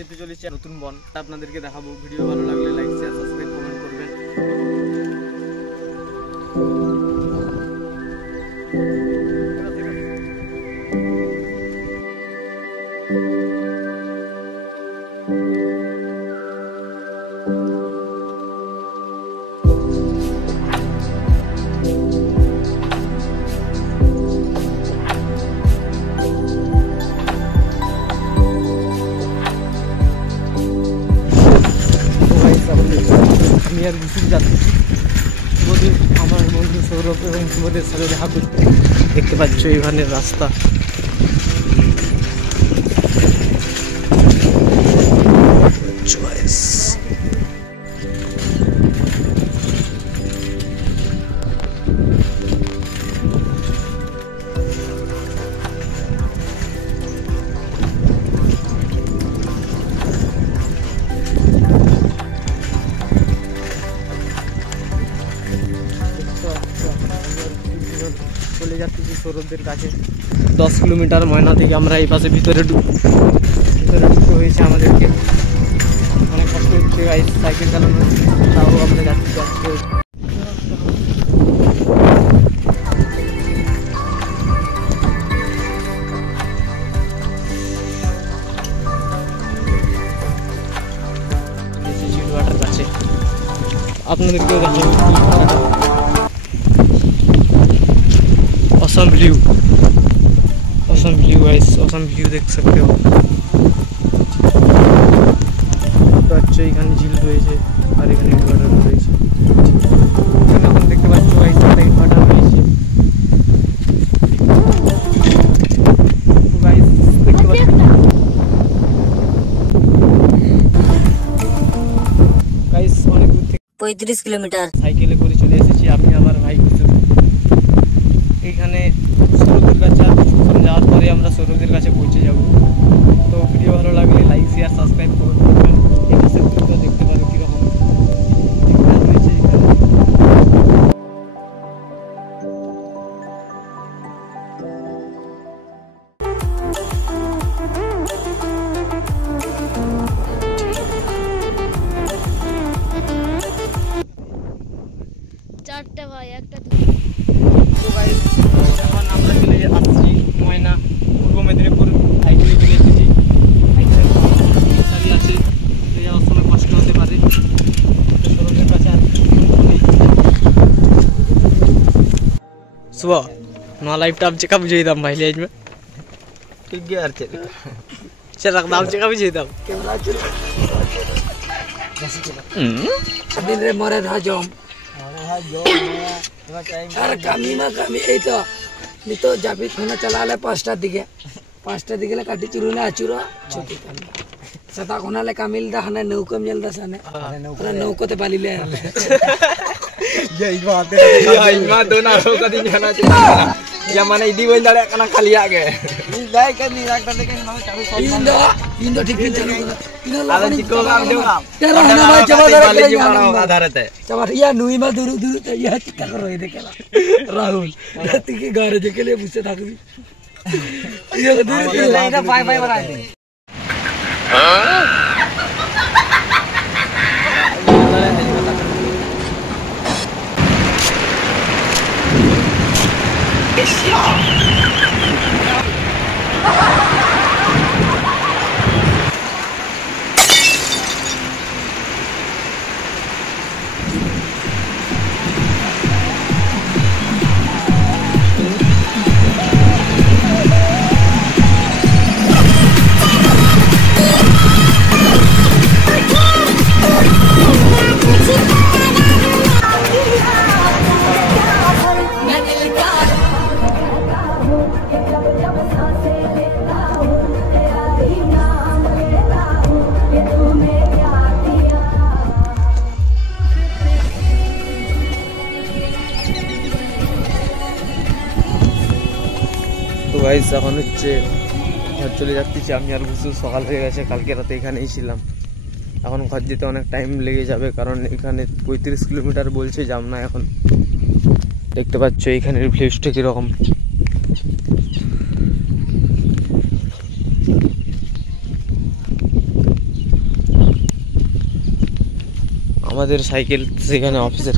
যেতে চলেছি নতুন বন, আপনাদেরকে দেখাবো। ভিডিও ভালো লাগলে লাইক শেয়ার সাবস্ক্রাইব কমেন্ট করবেন। আমি আর ঘুষুক যাচ্ছি শুভদীপ, আমার বন্ধু সৌরভ এবং শুভদের সাথে দেখা করতে। দেখতে পাচ্ছ এখানের রাস্তা। চলে যাচ্ছি সৌরভদের কাছে। 10 কিলোমিটার ময়না থেকে আমরা এই পাশে ভিতরে ঢুকতে হয়েছে আমাদেরকে। অনেক কষ্ট হচ্ছে গাইস সাইকেল চালানো, তাও আমরা যাচ্ছি। চিলওয়াটার কাছে আপনাদেরকেও দেখাবো। Awesome view guys, awesome view देख सकते हो। তো আচ্ছা এখানে ঝিল রয়েছে আর এখানে ইনভার্টার রয়েছে। এখন দেখতে পাচ্ছ গাইস একটা ইনভার্টার রয়েছে। তো গাইস দেখতে পাচ্ছ গাইস অনেক দূর থেকে 35 কিলোমিটার সাইকেলে করে চলে এসেছি আমি আমার ভাই। এইখানে সৌরভের কাছে আর কিছুক্ষণ যাওয়ার পরে আমরা সৌরভের কাছে পৌঁছে যাব। তো ভিডিও ভালো লাগলে লাইক শেয়ার সাবস্ক্রাইব করবেন। দেখতে পারো কীরকম রয়েছে এখানে। চারটে ভাই একটা। তো গাইস এখন আমরা চলে আসছি ময়না, পূর্ব মেদিনীপুর। সাইকেলে চলে এসেছি। সাইকেল আছে, যাওয়ার সময় কষ্ট হতে পারে। সড়কের কাছে सुबह ना लाइफ टाइम चेकअप जो दाम भाई ले में ठीक है यार। चल रख दाम चेकअप जो दाम कैमरा चल दिन रे मरे धा जम আর কামি এই তো নিতো যাবি ফোনে চালালে 5টার দিকে কাটি চুরুলে আচুরা ছুটি কামি সেটা কোনালে কামিল দা হানে নৌকম জল দা সানে নৌকতে পালিলে ইমা দোনা নৌকা দিন জানা ya mana idi boy dale kana kaliya ge dai kan ni rakta de kan mama chalu indo ঠিক দিন চালু করা ala chiko kam de kam তেরা না ভাই চাবা ধরে আধারতে চাবা ইয়া নুই মা দূর দূর তে ইয়া চিন্তা করো এই দেখলা রাহুল রাতি के घर के लिए मुझसे থাকবি ইয়া দূর এটা বাই বাই বানাই দে গাইস এখন হচ্ছে ঘর চলে যাচ্ছি আমি আর বুঝু। সকাল হয়ে গেছে, কালকে রাতে এখানেই ছিলাম। এখন ঘর যেতে অনেক টাইম লেগে যাবে, কারণ এখানে 35 কিলোমিটার বলছে জামনা। এখন দেখতে পাচ্ছ এখানের ভিউজটা কীরকম। আমাদের সাইকেল সেখানে অফিসের